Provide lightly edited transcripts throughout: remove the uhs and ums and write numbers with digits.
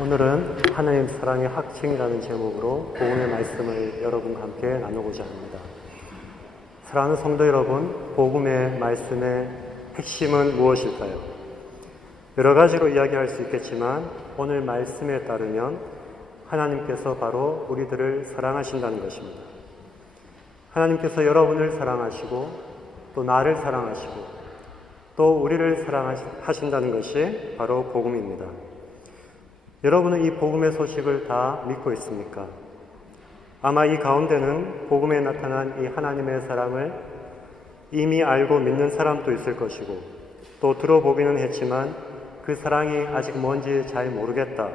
오늘은 하나님 사랑의 확증이라는 제목으로 복음의 말씀을 여러분과 함께 나누고자 합니다. 사랑하는 성도 여러분, 복음의 말씀의 핵심은 무엇일까요? 여러 가지로 이야기할 수 있겠지만 오늘 말씀에 따르면 하나님께서 바로 우리들을 사랑하신다는 것입니다. 하나님께서 여러분을 사랑하시고 또 나를 사랑하시고 또 우리를 사랑하신다는 것이 바로 복음입니다. 여러분은 이 복음의 소식을 다 믿고 있습니까? 아마 이 가운데는 복음에 나타난 이 하나님의 사랑을 이미 알고 믿는 사람도 있을 것이고 또 들어보기는 했지만 그 사랑이 아직 뭔지 잘 모르겠다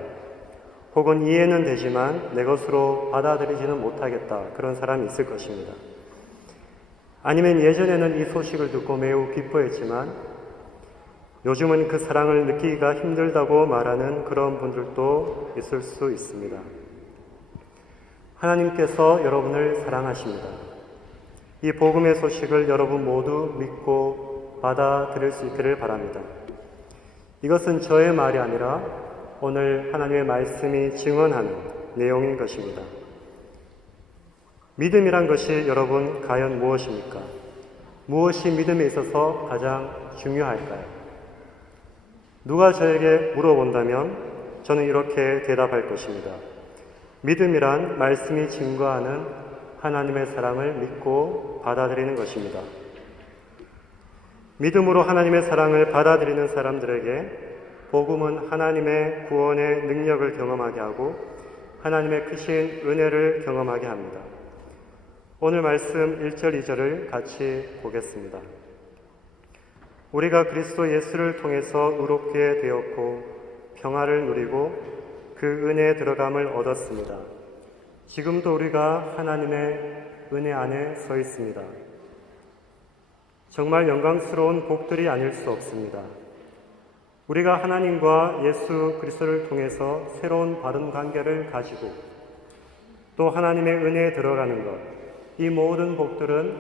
혹은 이해는 되지만 내 것으로 받아들이지는 못하겠다 그런 사람이 있을 것입니다. 아니면 예전에는 이 소식을 듣고 매우 기뻐했지만 요즘은 그 사랑을 느끼기가 힘들다고 말하는 그런 분들도 있을 수 있습니다. 하나님께서 여러분을 사랑하십니다. 이 복음의 소식을 여러분 모두 믿고 받아들일 수 있기를 바랍니다. 이것은 저의 말이 아니라 오늘 하나님의 말씀이 증언하는 내용인 것입니다. 믿음이란 것이 여러분 과연 무엇입니까? 무엇이 믿음에 있어서 가장 중요할까요? 누가 저에게 물어본다면 저는 이렇게 대답할 것입니다. 믿음이란 말씀이 증거하는 하나님의 사랑을 믿고 받아들이는 것입니다. 믿음으로 하나님의 사랑을 받아들이는 사람들에게 복음은 하나님의 구원의 능력을 경험하게 하고 하나님의 크신 은혜를 경험하게 합니다. 오늘 말씀 1절, 2절을 같이 보겠습니다. 우리가 그리스도 예수를 통해서 의롭게 되었고 평화를 누리고 그 은혜에 들어감을 얻었습니다. 지금도 우리가 하나님의 은혜 안에 서 있습니다. 정말 영광스러운 복들이 아닐 수 없습니다. 우리가 하나님과 예수 그리스도를 통해서 새로운 바른 관계를 가지고 또 하나님의 은혜에 들어가는 것, 이 모든 복들은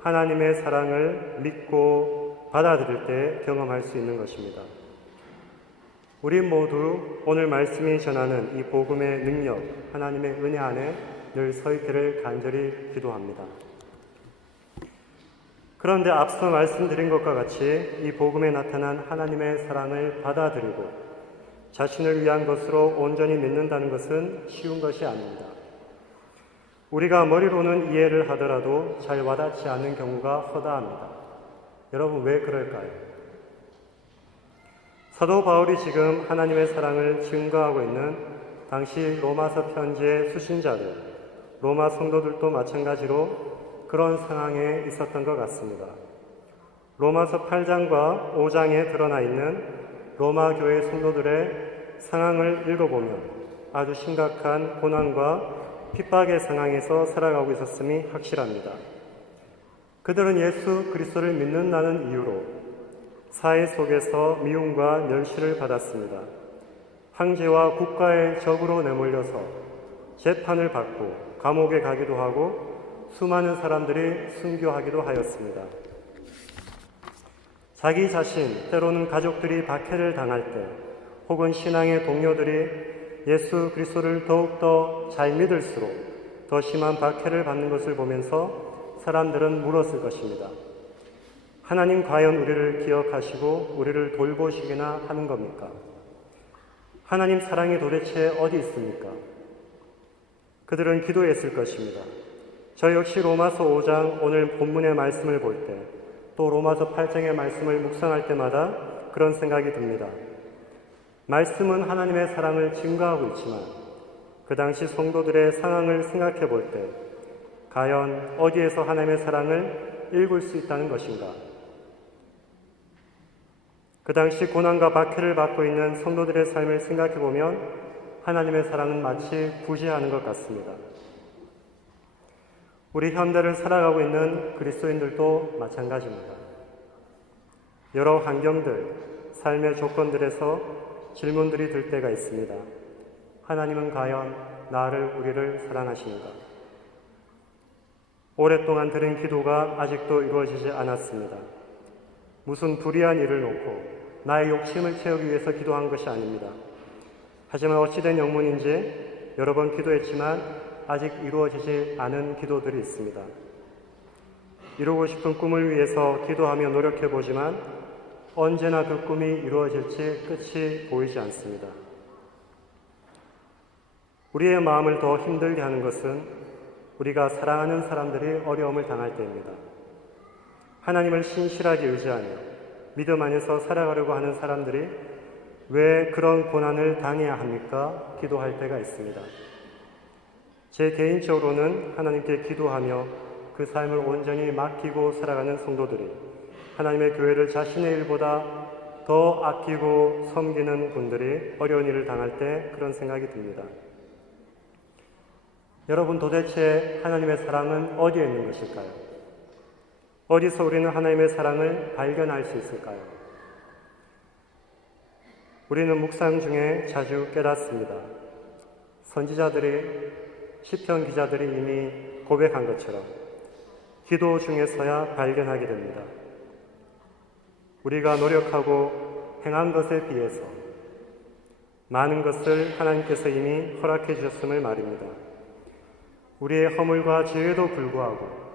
하나님의 사랑을 믿고 받아들일 때 경험할 수 있는 것입니다. 우리 모두 오늘 말씀이 전하는 이 복음의 능력, 하나님의 은혜 안에 늘 서 있기를 간절히 기도합니다. 그런데 앞서 말씀드린 것과 같이 이 복음에 나타난 하나님의 사랑을 받아들이고 자신을 위한 것으로 온전히 믿는다는 것은 쉬운 것이 아닙니다. 우리가 머리로는 이해를 하더라도 잘 와닿지 않는 경우가 허다합니다. 여러분 왜 그럴까요? 사도 바울이 지금 하나님의 사랑을 증거하고 있는 당시 로마서 편지의 수신자들, 로마 성도들도 마찬가지로 그런 상황에 있었던 것 같습니다. 로마서 8장과 5장에 드러나 있는 로마 교회 성도들의 상황을 읽어보면 아주 심각한 고난과 핍박의 상황에서 살아가고 있었음이 확실합니다. 그들은 예수 그리스도를 믿는다는 이유로 사회 속에서 미움과 멸시를 받았습니다. 황제와 국가의 적으로 내몰려서 재판을 받고 감옥에 가기도 하고 수많은 사람들이 순교하기도 하였습니다. 자기 자신, 때로는 가족들이 박해를 당할 때 혹은 신앙의 동료들이 예수 그리스도를 더욱더 잘 믿을수록 더 심한 박해를 받는 것을 보면서 사람들은 물었을 것입니다. 하나님 과연 우리를 기억하시고 우리를 돌보시기나 하는 겁니까? 하나님 사랑이 도대체 어디 있습니까? 그들은 기도했을 것입니다. 저 역시 로마서 5장 오늘 본문의 말씀을 볼 때 또 로마서 8장의 말씀을 묵상할 때마다 그런 생각이 듭니다. 말씀은 하나님의 사랑을 증거하고 있지만 그 당시 성도들의 상황을 생각해 볼 때 과연 어디에서 하나님의 사랑을 읽을 수 있다는 것인가? 그 당시 고난과 박해를 받고 있는 성도들의 삶을 생각해 보면 하나님의 사랑은 마치 부재하는 것 같습니다. 우리 현대를 살아가고 있는 그리스도인들도 마찬가지입니다. 여러 환경들, 삶의 조건들에서 질문들이 들 때가 있습니다. 하나님은 과연 나를, 우리를 사랑하시는가? 오랫동안 드린 기도가 아직도 이루어지지 않았습니다. 무슨 불의한 일을 놓고 나의 욕심을 채우기 위해서 기도한 것이 아닙니다. 하지만 어찌된 영문인지 여러 번 기도했지만 아직 이루어지지 않은 기도들이 있습니다. 이루고 싶은 꿈을 위해서 기도하며 노력해보지만 언제나 그 꿈이 이루어질지 끝이 보이지 않습니다. 우리의 마음을 더 힘들게 하는 것은 우리가 사랑하는 사람들이 어려움을 당할 때입니다. 하나님을 신실하게 의지하며 믿음 안에서 살아가려고 하는 사람들이 왜 그런 고난을 당해야 합니까? 기도할 때가 있습니다. 제 개인적으로는 하나님께 기도하며 그 삶을 온전히 맡기고 살아가는 성도들이 하나님의 교회를 자신의 일보다 더 아끼고 섬기는 분들이 어려운 일을 당할 때 그런 생각이 듭니다. 여러분, 도대체 하나님의 사랑은 어디에 있는 것일까요? 어디서 우리는 하나님의 사랑을 발견할 수 있을까요? 우리는 묵상 중에 자주 깨닫습니다. 선지자들이, 시편 기자들이 이미 고백한 것처럼 기도 중에서야 발견하게 됩니다. 우리가 노력하고 행한 것에 비해서 많은 것을 하나님께서 이미 허락해 주셨음을 말입니다. 우리의 허물과 죄에도 불구하고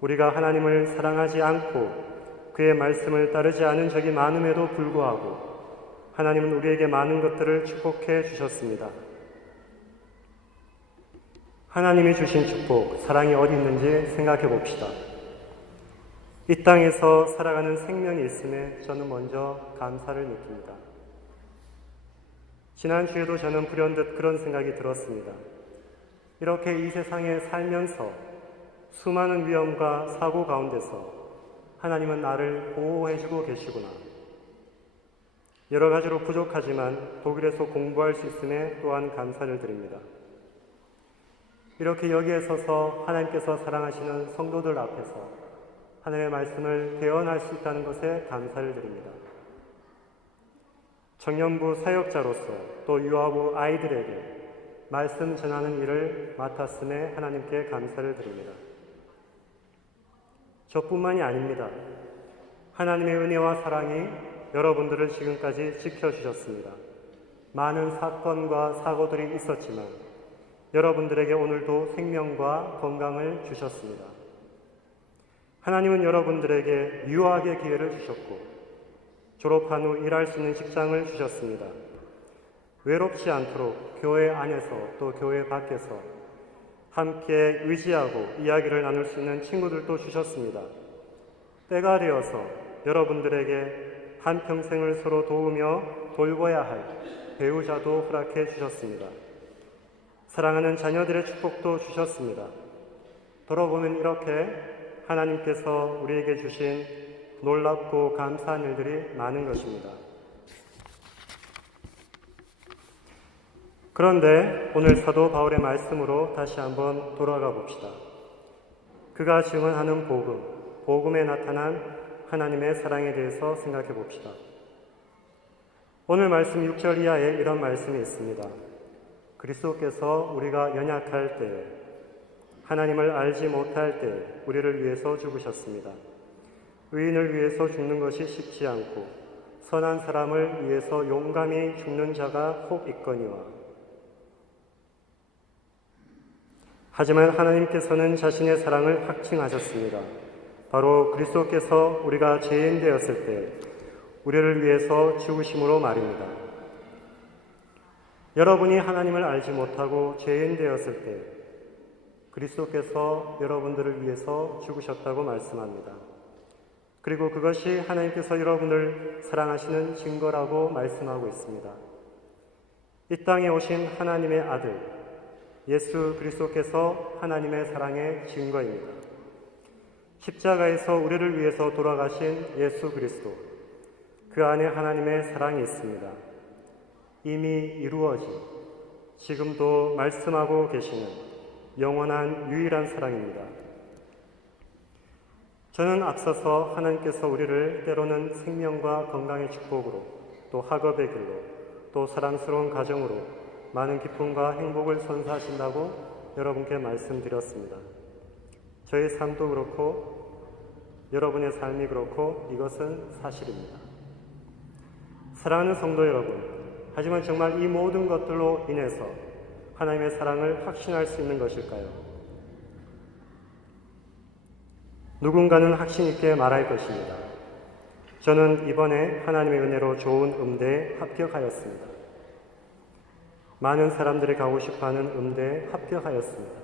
우리가 하나님을 사랑하지 않고 그의 말씀을 따르지 않은 적이 많음에도 불구하고 하나님은 우리에게 많은 것들을 축복해 주셨습니다. 하나님이 주신 축복, 사랑이 어디 있는지 생각해 봅시다. 이 땅에서 살아가는 생명이 있음에 저는 먼저 감사를 느낍니다. 지난주에도 저는 불현듯 그런 생각이 들었습니다. 이렇게 이 세상에 살면서 수많은 위험과 사고 가운데서 하나님은 나를 보호해주고 계시구나. 여러 가지로 부족하지만 독일에서 공부할 수 있음에 또한 감사를 드립니다. 이렇게 여기에 서서 하나님께서 사랑하시는 성도들 앞에서 하나님의 말씀을 대언할 수 있다는 것에 감사를 드립니다. 청년부 사역자로서 또 유아부 아이들에게 말씀 전하는 일을 맡았음에 하나님께 감사를 드립니다. 저뿐만이 아닙니다. 하나님의 은혜와 사랑이 여러분들을 지금까지 지켜주셨습니다. 많은 사건과 사고들이 있었지만 여러분들에게 오늘도 생명과 건강을 주셨습니다. 하나님은 여러분들에게 유학의 기회를 주셨고 졸업한 후 일할 수 있는 직장을 주셨습니다. 외롭지 않도록 교회 안에서 또 교회 밖에서 함께 의지하고 이야기를 나눌 수 있는 친구들도 주셨습니다. 때가 되어서 여러분들에게 한평생을 서로 도우며 돌봐야 할 배우자도 허락해 주셨습니다. 사랑하는 자녀들의 축복도 주셨습니다. 돌아보면 이렇게 하나님께서 우리에게 주신 놀랍고 감사한 일들이 많은 것입니다. 그런데 오늘 사도 바울의 말씀으로 다시 한번 돌아가 봅시다. 그가 증언하는 복음에 나타난 하나님의 사랑에 대해서 생각해 봅시다. 오늘 말씀 6절 이하에 이런 말씀이 있습니다. 그리스도께서 우리가 연약할 때에 하나님을 알지 못할 때에 우리를 위해서 죽으셨습니다. 의인을 위해서 죽는 것이 쉽지 않고 선한 사람을 위해서 용감히 죽는 자가 혹 있거니와 하지만 하나님께서는 자신의 사랑을 확증하셨습니다. 바로 그리스도께서 우리가 죄인 되었을 때 우리를 위해서 죽으심으로 말입니다. 여러분이 하나님을 알지 못하고 죄인 되었을 때 그리스도께서 여러분들을 위해서 죽으셨다고 말씀합니다. 그리고 그것이 하나님께서 여러분을 사랑하시는 증거라고 말씀하고 있습니다. 이 땅에 오신 하나님의 아들 예수 그리스도께서 하나님의 사랑의 증거입니다. 십자가에서 우리를 위해서 돌아가신 예수 그리스도, 그 안에 하나님의 사랑이 있습니다. 이미 이루어진, 지금도 말씀하고 계시는 영원한 유일한 사랑입니다. 저는 앞서서 하나님께서 우리를 때로는 생명과 건강의 축복으로, 또 학업의 길로, 또 사랑스러운 가정으로 많은 기쁨과 행복을 선사하신다고 여러분께 말씀드렸습니다. 저의 삶도 그렇고 여러분의 삶이 그렇고 이것은 사실입니다. 사랑하는 성도 여러분, 하지만 정말 이 모든 것들로 인해서 하나님의 사랑을 확신할 수 있는 것일까요? 누군가는 확신 있게 말할 것입니다. 저는 이번에 하나님의 은혜로 좋은 음대에 합격하였습니다. 많은 사람들이 가고 싶어하는 음대에 합격하였습니다.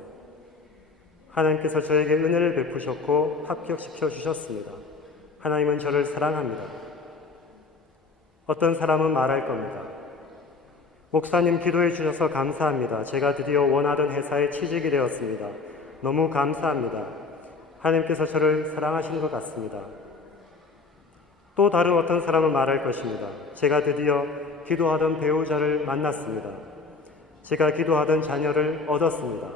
하나님께서 저에게 은혜를 베푸셨고 합격시켜 주셨습니다. 하나님은 저를 사랑합니다. 어떤 사람은 말할 겁니다. 목사님 기도해 주셔서 감사합니다. 제가 드디어 원하던 회사에 취직이 되었습니다. 너무 감사합니다. 하나님께서 저를 사랑하시는 것 같습니다. 또 다른 어떤 사람은 말할 것입니다. 제가 드디어 기도하던 배우자를 만났습니다. 제가 기도하던 자녀를 얻었습니다.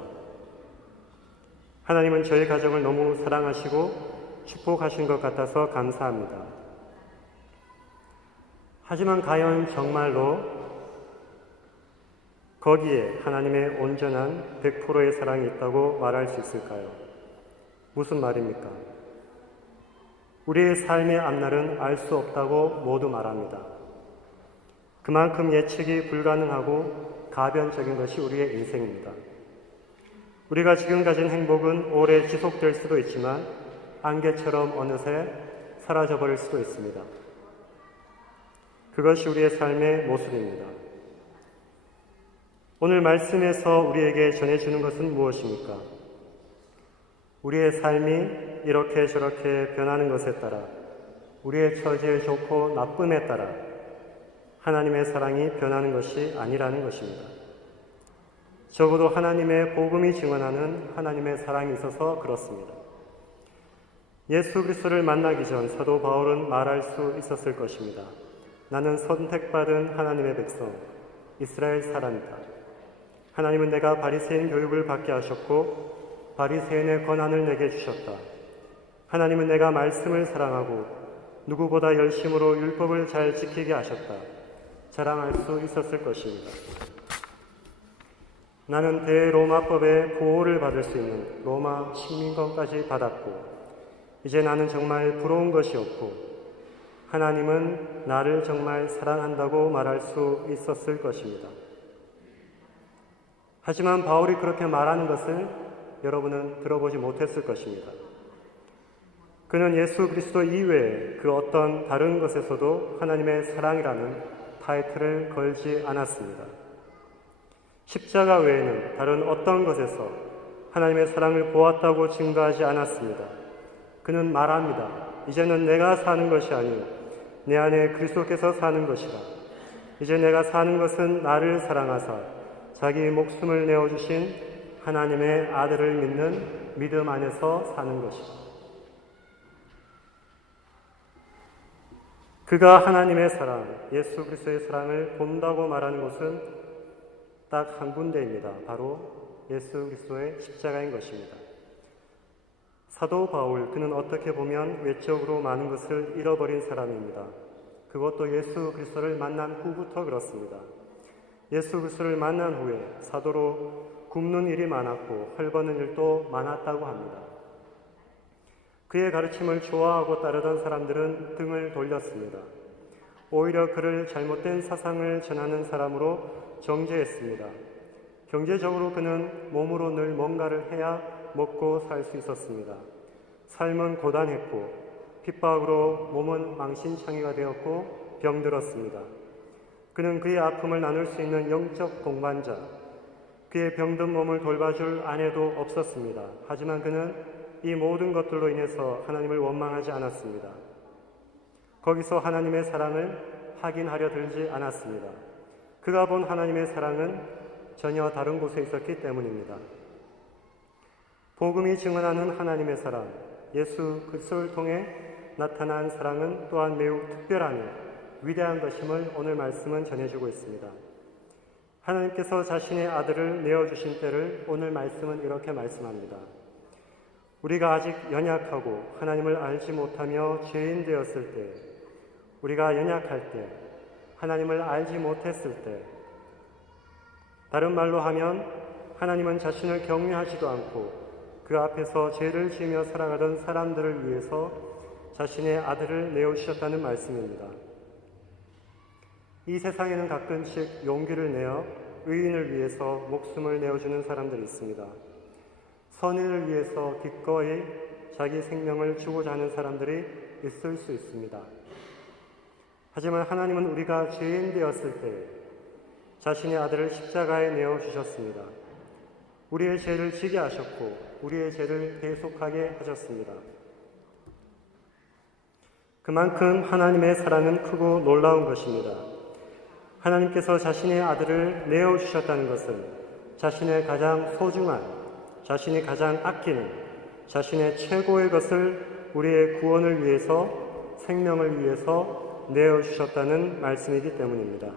하나님은 저희 가정을 너무 사랑하시고 축복하신 것 같아서 감사합니다. 하지만 과연 정말로 거기에 하나님의 온전한 100%의 사랑이 있다고 말할 수 있을까요? 무슨 말입니까? 우리의 삶의 앞날은 알 수 없다고 모두 말합니다. 그만큼 예측이 불가능하고 가변적인 것이 우리의 인생입니다. 우리가 지금 가진 행복은 오래 지속될 수도 있지만 안개처럼 어느새 사라져버릴 수도 있습니다. 그것이 우리의 삶의 모습입니다. 오늘 말씀에서 우리에게 전해주는 것은 무엇입니까? 우리의 삶이 이렇게 저렇게 변하는 것에 따라, 우리의 처지의 좋고 나쁨에 따라 하나님의 사랑이 변하는 것이 아니라는 것입니다. 적어도 하나님의 복음이 증언하는 하나님의 사랑이 있어서 그렇습니다. 예수 그리스도를 만나기 전 사도 바울은 말할 수 있었을 것입니다. 나는 선택받은 하나님의 백성, 이스라엘 사람이다. 하나님은 내가 바리새인 교육을 받게 하셨고 바리새인의 권한을 내게 주셨다. 하나님은 내가 말씀을 사랑하고 누구보다 열심으로 율법을 잘 지키게 하셨다. 자랑할 수 있었을 것입니다. 나는 대로마법의 보호를 받을 수 있는 로마 식민권까지 받았고 이제 나는 정말 부러운 것이 없고 하나님은 나를 정말 사랑한다고 말할 수 있었을 것입니다. 하지만 바울이 그렇게 말하는 것을 여러분은 들어보지 못했을 것입니다. 그는 예수 그리스도 이외에 그 어떤 다른 것에서도 하나님의 사랑이라는 타이틀을 걸지 않았습니다. 십자가 외에는 다른 어떤 것에서 하나님의 사랑을 보았다고 증거하지 않았습니다. 그는 말합니다. 이제는 내가 사는 것이 아니요 내 안에 그리스도께서 사는 것이라. 이제 내가 사는 것은 나를 사랑하사 자기 목숨을 내어주신 하나님의 아들을 믿는 믿음 안에서 사는 것이다. 그가 하나님의 사랑, 예수 그리스도의 사랑을 본다고 말하는 곳은 딱 한 군데입니다. 바로 예수 그리스도의 십자가인 것입니다. 사도 바울, 그는 어떻게 보면 외적으로 많은 것을 잃어버린 사람입니다. 그것도 예수 그리스도를 만난 후부터 그렇습니다. 예수 그리스도를 만난 후에 사도로 굶는 일이 많았고 헐벗는 일도 많았다고 합니다. 그의 가르침을 좋아하고 따르던 사람들은 등을 돌렸습니다. 오히려 그를 잘못된 사상을 전하는 사람으로 정죄했습니다. 경제적으로 그는 몸으로 늘 뭔가를 해야 먹고 살 수 있었습니다. 삶은 고단했고 핍박으로 몸은 망신창이가 되었고 병들었습니다. 그는 그의 아픔을 나눌 수 있는 영적 동반자, 그의 병든 몸을 돌봐줄 아내도 없었습니다. 하지만 그는 이 모든 것들로 인해서 하나님을 원망하지 않았습니다. 거기서 하나님의 사랑을 확인하려 들지 않았습니다. 그가 본 하나님의 사랑은 전혀 다른 곳에 있었기 때문입니다. 복음이 증언하는 하나님의 사랑, 예수 그리스도를 통해 나타난 사랑은 또한 매우 특별하며 위대한 것임을 오늘 말씀은 전해주고 있습니다. 하나님께서 자신의 아들을 내어주신 때를 오늘 말씀은 이렇게 말씀합니다. 우리가 아직 연약하고 하나님을 알지 못하며 죄인 되었을 때, 우리가 연약할 때, 하나님을 알지 못했을 때, 다른 말로 하면 하나님은 자신을 경외하지도 않고 그 앞에서 죄를 지으며 살아가던 사람들을 위해서 자신의 아들을 내어주셨다는 말씀입니다. 이 세상에는 가끔씩 용기를 내어 의인을 위해서 목숨을 내어주는 사람들이 있습니다. 선인을 위해서 기꺼이 자기 생명을 주고자 하는 사람들이 있을 수 있습니다. 하지만 하나님은 우리가 죄인 되었을 때 자신의 아들을 십자가에 내어 주셨습니다. 우리의 죄를 지게 하셨고 우리의 죄를 대속하게 하셨습니다. 그만큼 하나님의 사랑은 크고 놀라운 것입니다. 하나님께서 자신의 아들을 내어 주셨다는 것은 자신의 가장 소중한, 자신이 가장 아끼는, 자신의 최고의 것을 우리의 구원을 위해서, 생명을 위해서 내어 주셨다는 말씀이기 때문입니다.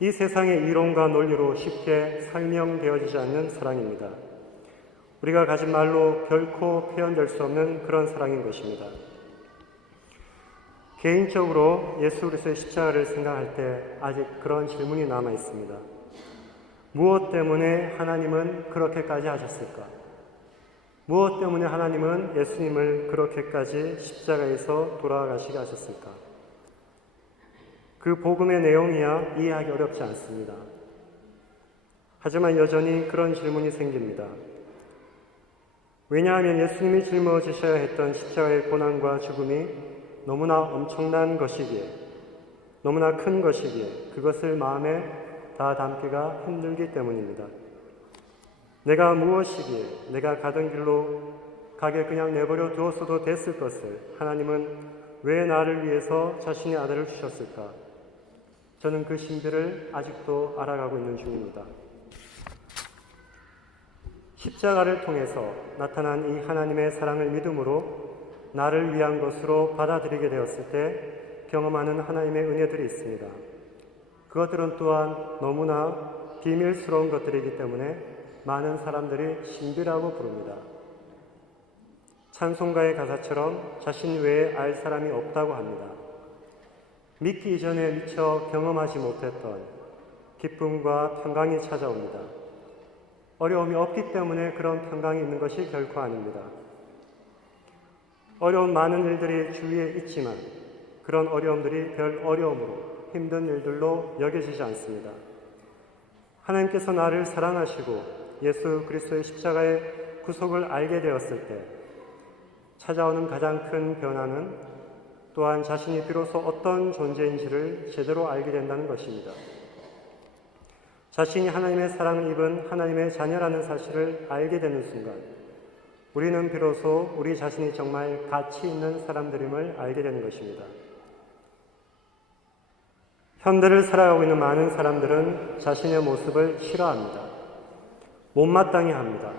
이 세상의 이론과 논리로 쉽게 설명되어지지 않는 사랑입니다. 우리가 가진 말로 결코 표현될 수 없는 그런 사랑인 것입니다. 개인적으로 예수 그리스도의 십자가를 생각할 때 아직 그런 질문이 남아 있습니다. 무엇 때문에 하나님은 그렇게까지 하셨을까? 무엇 때문에 하나님은 예수님을 그렇게까지 십자가에서 돌아가시게 하셨을까? 그 복음의 내용이야 이해하기 어렵지 않습니다. 하지만 여전히 그런 질문이 생깁니다. 왜냐하면 예수님이 짊어지셔야 했던 십자가의 고난과 죽음이 너무나 엄청난 것이기에, 너무나 큰 것이기에 그것을 마음에 다 담기가 힘들기 때문입니다. 내가 무엇이기에 내가 가던 길로 가게 그냥 내버려 두었어도 됐을 것을 하나님은 왜 나를 위해서 자신의 아들을 주셨을까? 저는 그 신비를 아직도 알아가고 있는 중입니다. 십자가를 통해서 나타난 이 하나님의 사랑을 믿음으로 나를 위한 것으로 받아들이게 되었을 때 경험하는 하나님의 은혜들이 있습니다. 그것들은 또한 너무나 비밀스러운 것들이기 때문에 많은 사람들이 신비라고 부릅니다. 찬송가의 가사처럼 자신 외에 알 사람이 없다고 합니다. 믿기 이전에 미처 경험하지 못했던 기쁨과 평강이 찾아옵니다. 어려움이 없기 때문에 그런 평강이 있는 것이 결코 아닙니다. 어려운 많은 일들이 주위에 있지만 그런 어려움들이 별 어려움으로 힘든 일들로 여겨지지 않습니다. 하나님께서 나를 사랑하시고 예수 그리스도의 십자가의 구속을 알게 되었을 때 찾아오는 가장 큰 변화는 또한 자신이 비로소 어떤 존재인지를 제대로 알게 된다는 것입니다. 자신이 하나님의 사랑을 입은 하나님의 자녀라는 사실을 알게 되는 순간 우리는 비로소 우리 자신이 정말 가치 있는 사람들임을 알게 되는 것입니다. 현대를 살아가고 있는 많은 사람들은 자신의 모습을 싫어합니다. 못마땅해 합니다.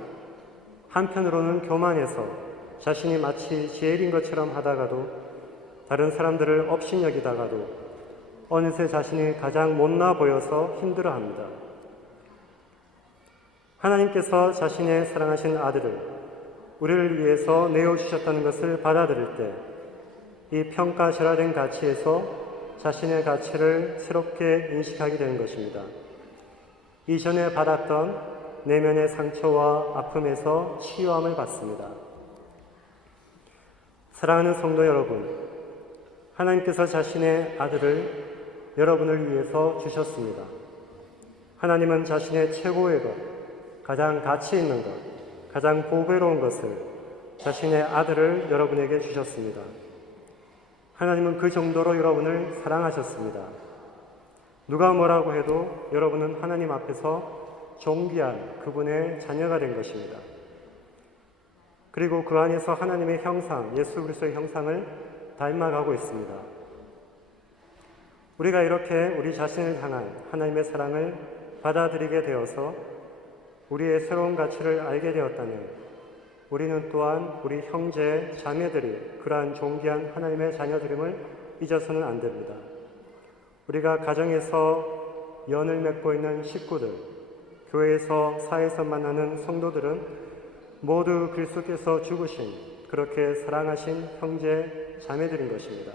한편으로는 교만해서 자신이 마치 제일인 것처럼 하다가도 다른 사람들을 업신여기다가도 어느새 자신이 가장 못나 보여서 힘들어합니다. 하나님께서 자신의 사랑하신 아들을 우리를 위해서 내어주셨다는 것을 받아들일 때 이 평가절하된 가치에서 자신의 가치를 새롭게 인식하게 되는 것입니다. 이전에 받았던 내면의 상처와 아픔에서 치유함을 받습니다. 사랑하는 성도 여러분, 하나님께서 자신의 아들을 여러분을 위해서 주셨습니다. 하나님은 자신의 최고의 것, 가장 가치 있는 것, 가장 보배로운 것을 자신의 아들을 여러분에게 주셨습니다. 하나님은 그 정도로 여러분을 사랑하셨습니다. 누가 뭐라고 해도 여러분은 하나님 앞에서 존귀한 그분의 자녀가 된 것입니다. 그리고 그 안에서 하나님의 형상, 예수 그리스도의 형상을 닮아가고 있습니다. 우리가 이렇게 우리 자신을 향한 하나님의 사랑을 받아들이게 되어서 우리의 새로운 가치를 알게 되었다면 우리는 또한 우리 형제, 자매들이 그러한 존귀한 하나님의 자녀들임을 잊어서는 안 됩니다. 우리가 가정에서 연을 맺고 있는 식구들, 교회에서 사회에서 만나는 성도들은 모두 그리스도께서 죽으신 그렇게 사랑하신 형제, 자매들인 것입니다.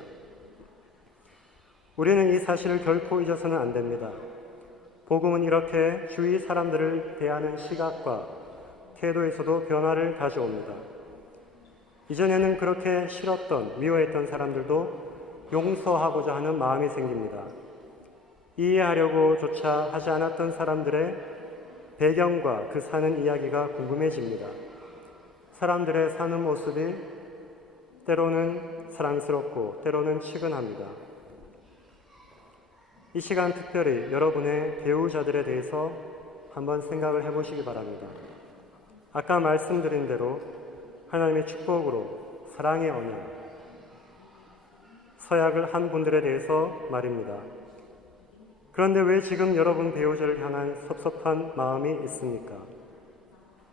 우리는 이 사실을 결코 잊어서는 안 됩니다. 복음은 이렇게 주위 사람들을 대하는 시각과 태도에서도 변화를 가져옵니다. 이전에는 그렇게 싫었던, 미워했던 사람들도 용서하고자 하는 마음이 생깁니다. 이해하려고조차 하지 않았던 사람들의 배경과 그 사는 이야기가 궁금해집니다. 사람들의 사는 모습이 때로는 사랑스럽고 때로는 치근합니다. 이 시간 특별히 여러분의 배우자들에 대해서 한번 생각을 해보시기 바랍니다. 아까 말씀드린 대로 하나님의 축복으로 사랑의 언약, 서약을 한 분들에 대해서 말입니다. 그런데 왜 지금 여러분 배우자를 향한 섭섭한 마음이 있습니까?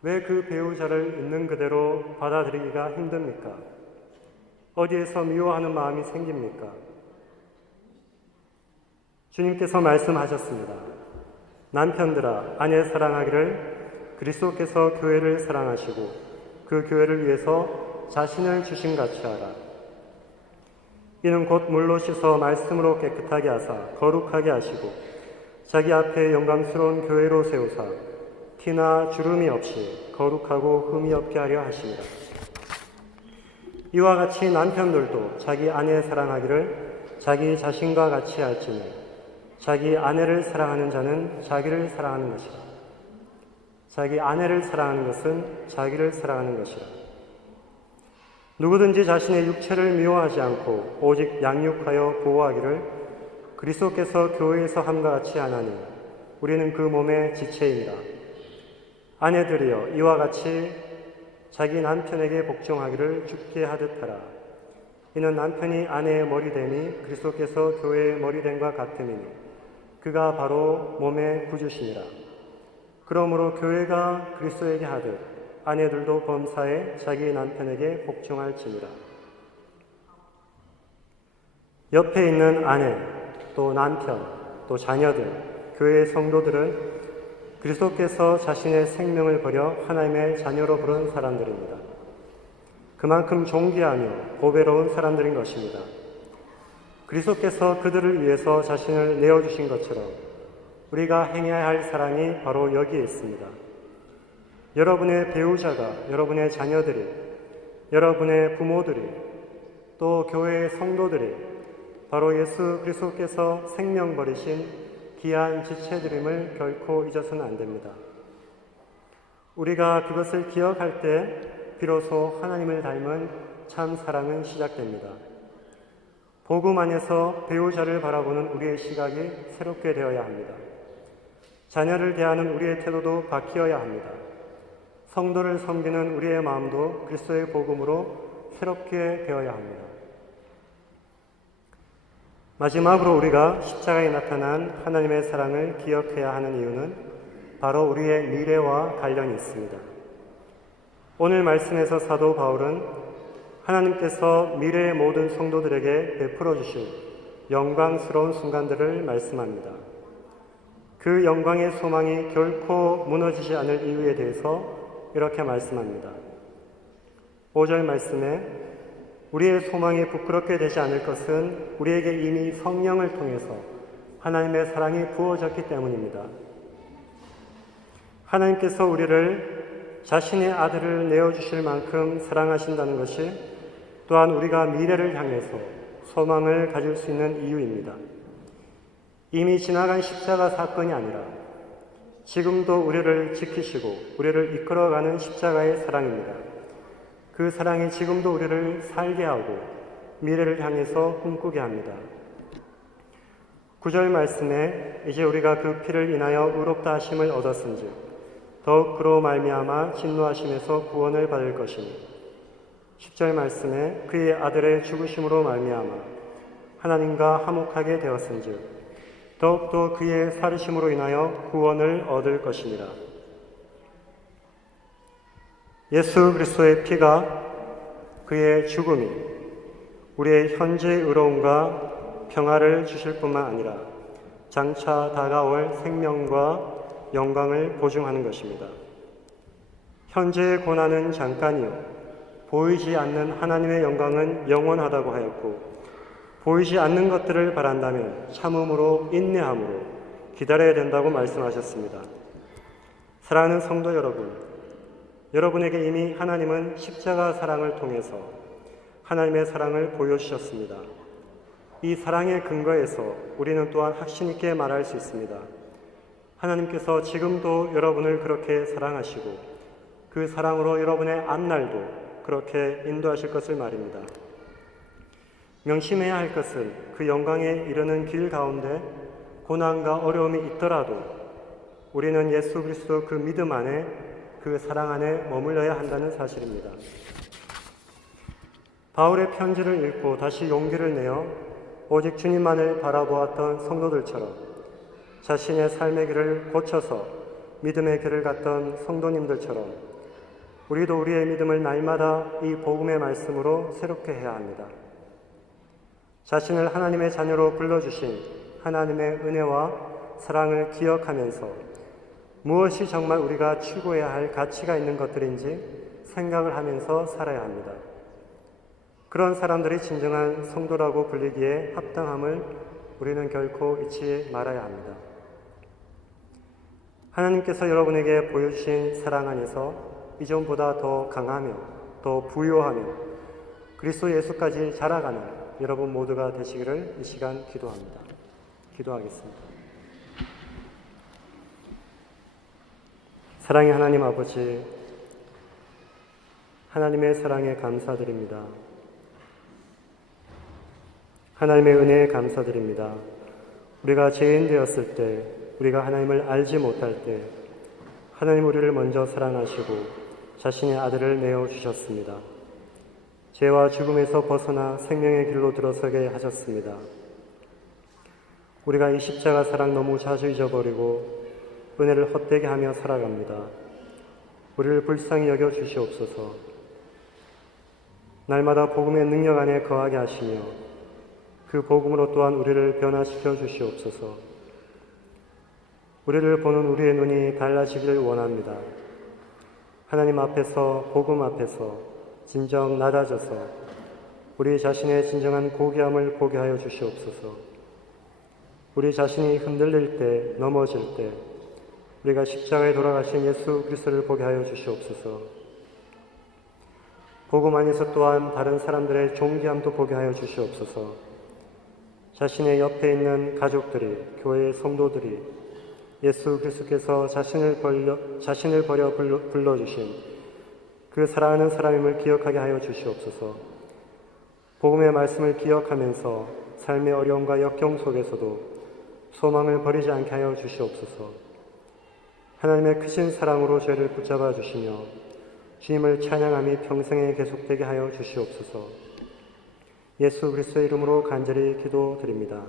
왜 그 배우자를 있는 그대로 받아들이기가 힘듭니까? 어디에서 미워하는 마음이 생깁니까? 주님께서 말씀하셨습니다. 남편들아, 아내 사랑하기를 그리스도께서 교회를 사랑하시고 그 교회를 위해서 자신을 주심같이 하라. 이는 곧 물로 씻어 말씀으로 깨끗하게 하사 거룩하게 하시고 자기 앞에 영광스러운 교회로 세우사 티나 주름이 없이 거룩하고 흠이 없게 하려 하시니라. 이와 같이 남편들도 자기 아내 사랑하기를 자기 자신과 같이 할지니 자기 아내를 사랑하는 자는 자기를 사랑하는 것이라. 자기 아내를 사랑하는 것은 자기를 사랑하는 것이라. 누구든지 자신의 육체를 미워하지 않고 오직 양육하여 보호하기를 그리스도께서 교회에서 함과 같이 하나니 우리는 그 몸의 지체이니라. 아내들이여 이와 같이 자기 남편에게 복종하기를 죽게 하듯 하라. 이는 남편이 아내의 머리됨이 그리스도께서 교회의 머리됨과 같음이니 그가 바로 몸의 구주시니라. 그러므로 교회가 그리스도에게 하듯 아내들도 범사에 자기 남편에게 복종할지니라. 옆에 있는 아내, 또 남편, 또 자녀들, 교회의 성도들은 그리스도께서 자신의 생명을 버려 하나님의 자녀로 부른 사람들입니다. 그만큼 존귀하며 보배로운 사람들인 것입니다. 그리스도께서 그들을 위해서 자신을 내어주신 것처럼 우리가 행해야 할 사랑이 바로 여기에 있습니다. 여러분의 배우자가, 여러분의 자녀들이, 여러분의 부모들이, 또 교회의 성도들이 바로 예수 그리스도께서 생명 버리신 귀한 지체들임을 결코 잊어서는 안 됩니다. 우리가 그것을 기억할 때 비로소 하나님을 닮은 참 사랑은 시작됩니다. 복음 안에서 배우자를 바라보는 우리의 시각이 새롭게 되어야 합니다. 자녀를 대하는 우리의 태도도 바뀌어야 합니다. 성도를 섬기는 우리의 마음도 그리스도의 복음으로 새롭게 되어야 합니다. 마지막으로 우리가 십자가에 나타난 하나님의 사랑을 기억해야 하는 이유는 바로 우리의 미래와 관련이 있습니다. 오늘 말씀에서 사도 바울은 하나님께서 미래의 모든 성도들에게 베풀어 주실 영광스러운 순간들을 말씀합니다. 그 영광의 소망이 결코 무너지지 않을 이유에 대해서 이렇게 말씀합니다. 5절 말씀에 우리의 소망이 부끄럽게 되지 않을 것은 우리에게 이미 성령을 통해서 하나님의 사랑이 부어졌기 때문입니다. 하나님께서 우리를 자신의 아들을 내어주실 만큼 사랑하신다는 것이 또한 우리가 미래를 향해서 소망을 가질 수 있는 이유입니다. 이미 지나간 십자가 사건이 아니라 지금도 우리를 지키시고 우리를 이끌어가는 십자가의 사랑입니다. 그 사랑이 지금도 우리를 살게 하고 미래를 향해서 꿈꾸게 합니다. 9절 말씀에 이제 우리가 그 피를 인하여 의롭다 하심을 얻었은즉 더욱 그로 말미암아 진노하심에서 구원을 받을 것이니 10절 말씀에 그의 아들의 죽으심으로 말미암아 하나님과 화목하게 되었은즉 더욱더 그의 살으심으로 인하여 구원을 얻을 것이니라. 예수 그리스도의 피가 그의 죽음이 우리의 현재의 의로움과 평화를 주실 뿐만 아니라 장차 다가올 생명과 영광을 보증하는 것입니다. 현재의 고난은 잠깐이요 보이지 않는 하나님의 영광은 영원하다고 하였고 보이지 않는 것들을 바란다면 참음으로 인내함으로 기다려야 된다고 말씀하셨습니다. 사랑하는 성도 여러분, 여러분에게 이미 하나님은 십자가 사랑을 통해서 하나님의 사랑을 보여주셨습니다. 이 사랑의 근거에서 우리는 또한 확신 있게 말할 수 있습니다. 하나님께서 지금도 여러분을 그렇게 사랑하시고 그 사랑으로 여러분의 앞날도 그렇게 인도하실 것을 말입니다. 명심해야 할 것은 그 영광에 이르는 길 가운데 고난과 어려움이 있더라도 우리는 예수 그리스도 그 믿음 안에 그 사랑 안에 머물러야 한다는 사실입니다. 바울의 편지를 읽고 다시 용기를 내어 오직 주님만을 바라보았던 성도들처럼 자신의 삶의 길을 고쳐서 믿음의 길을 갔던 성도님들처럼 우리도 우리의 믿음을 날마다 이 복음의 말씀으로 새롭게 해야 합니다. 자신을 하나님의 자녀로 불러주신 하나님의 은혜와 사랑을 기억하면서 무엇이 정말 우리가 추구해야 할 가치가 있는 것들인지 생각을 하면서 살아야 합니다. 그런 사람들이 진정한 성도라고 불리기에 합당함을 우리는 결코 잊지 말아야 합니다. 하나님께서 여러분에게 보여주신 사랑 안에서 이전보다 더 강하며 더 부유하며 그리스도 예수까지 자라가는 여러분 모두가 되시기를 이 시간 기도합니다. 기도하겠습니다. 사랑의 하나님 아버지, 하나님의 사랑에 감사드립니다. 하나님의 은혜에 감사드립니다. 우리가 죄인 되었을 때, 우리가 하나님을 알지 못할 때 하나님 우리를 먼저 사랑하시고 자신의 아들을 내어주셨습니다. 죄와 죽음에서 벗어나 생명의 길로 들어서게 하셨습니다. 우리가 이 십자가 사랑 너무 자주 잊어버리고 은혜를 헛되게 하며 살아갑니다. 우리를 불쌍히 여겨 주시옵소서. 날마다 복음의 능력 안에 거하게 하시며 그 복음으로 또한 우리를 변화시켜 주시옵소서. 우리를 보는 우리의 눈이 달라지기를 원합니다. 하나님 앞에서, 복음 앞에서 진정 낮아져서 우리 자신의 진정한 고귀함을 보게 하여 주시옵소서. 우리 자신이 흔들릴 때, 넘어질 때 우리가 십자가에 돌아가신 예수 그리스도를 보게 하여 주시옵소서. 복음 안에서 또한 다른 사람들의 존귀함도 보게 하여 주시옵소서. 자신의 옆에 있는 가족들이, 교회의 성도들이 예수 그리스도께서 자신을 버려 불러주신 그 사랑하는 사람임을 기억하게 하여 주시옵소서. 복음의 말씀을 기억하면서 삶의 어려움과 역경 속에서도 소망을 버리지 않게 하여 주시옵소서. 하나님의 크신 사랑으로 저희를 붙잡아 주시며 주님을 찬양함이 평생에 계속되게 하여 주시옵소서. 예수 그리스도의 이름으로 간절히 기도드립니다.